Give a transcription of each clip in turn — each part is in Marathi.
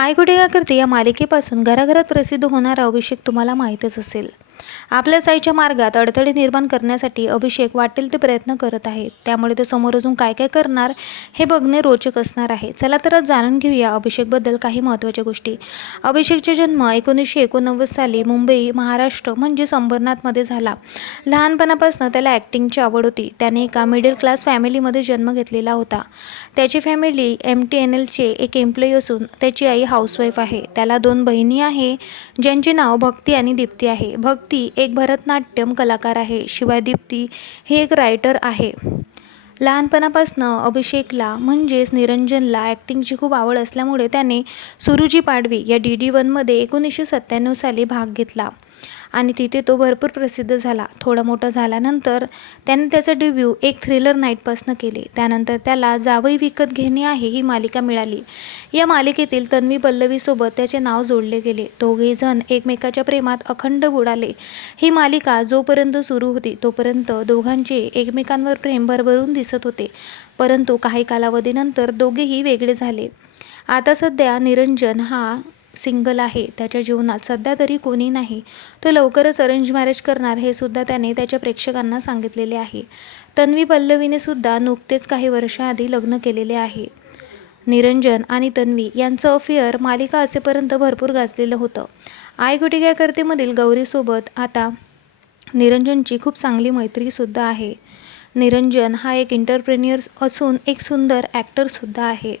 आई गुडेगा करते या मालिकेपासून घराघरात प्रसिद्ध होणारा अभिषेक तुम्हाला माहीतच असेल. आपल्या साईच्या मार्गात अडथळे निर्माण करण्यासाठी अभिषेक वाटेल ते प्रयत्न करत आहे. त्यामुळे तो समोर अजून काय काय करणार हे बघणे रोचक असणार आहे. चला तर जाणून घेऊया अभिषेकबद्दल काही महत्त्वाच्या गोष्टी. अभिषेकचा जन्म एकोणीसशे एकोणनव्वद साली मुंबई महाराष्ट्र म्हणजे अंबरनाथमध्ये झाला. लहानपणापासून त्याला ॲक्टिंगची आवड होती. त्याने एका मिडल क्लास फॅमिलीमध्ये जन्म घेतलेला होता. त्याची फॅमिली एम टी एन एलचे एक एम्प्लॉई असून त्याची आई हाऊसवाईफ आहे. त्याला दोन बहिणी आहे ज्यांचे नाव भक्ती आणि दीप्ती आहे. भक्ती एक भरतनाट्यम कलाकार आहे. शिवाय दीप्ती हे एक रायटर आहे. लहानपणापासनं अभिषेकला म्हणजेच निरंजनला ॲक्टिंगची खूप आवड असल्यामुळे त्याने सुरुजी पाडवी या डी डी वनमध्ये एकोणीसशे सत्त्याण्णव साली भाग घेतला. आणि तिथे तो भरपूर प्रसिद्ध झाला. थोडा मोठा झाल्यानंतर त्याने त्याचा डेब्यू एक थ्रिलर नाईटपासनं केले. त्यानंतर त्याला जावई विकत घेणे आहे ही मालिका मिळाली. या मालिकेतील तन्वी पल्लवीसोबत त्याचे नाव जोडले गेले. दोघे जण एकमेकाच्या प्रेमात अखंड बुडाले. ही मालिका जोपर्यंत सुरू होती तोपर्यंत दोघांचे एकमेकांवर प्रेम भरभरून दिसत होते. परंतु काही कालावधीनंतर दोघेही वेगळे झाले. आता सध्या निरंजन हा सिंगल आहे त्याच्या जीवनात सध्या तरी कोणी नाही. तो लवकरच अरेंज मॅरेज करणार हे सुद्धा त्याने त्याच्या प्रेक्षकांना सांगितलेले आहे. तन्वी पल्लवीने सुद्धा नुकतेच काही वर्षाआधी लग्न केलेले आहे. निरंजन आणि तन्वी यांचं अफेअर मालिका असेपर्यंत भरपूर गाजलेलं होतं. आय गुटिक्या करतेमधील गौरीसोबत आता निरंजनची खूप चांगली मैत्रीसुद्धा आहे. निरंजन हा एक इंटरप्रेन्युअर असून एक सुंदर ॲक्टरसुद्धा आहे.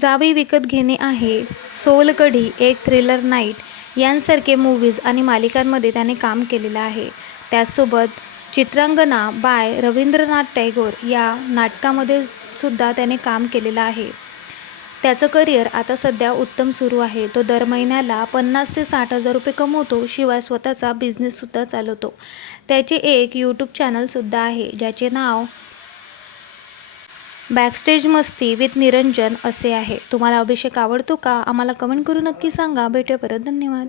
जावे विकत घेणे आहे. सोलकढी एक थ्रिलर नाईट यांसारखे मूवीज आणि मालिकांमध्ये त्याने काम केलेलं आहे. त्याचसोबत चित्रांगना बाय रवींद्रनाथ टॅगोर या नाटकामध्ये सुद्धा त्याने काम केलेलं आहे. त्याचं करिअर आता सध्या उत्तम सुरू आहे. तो दर महिन्याला पन्नास ते साठ हजार रुपये कमवतो शिवाय स्वतःचा बिझनेससुद्धा चालवतो. त्याचे एक यूट्यूब चॅनलसुद्धा आहे ज्याचे नाव बॅकस्टेज मस्ती विथ निरंजन असे आहे. तुम्हाला अभिषेक आवडतो का? आम्हाला कमेंट करून नक्की सांगा. भेटूया परत. धन्यवाद.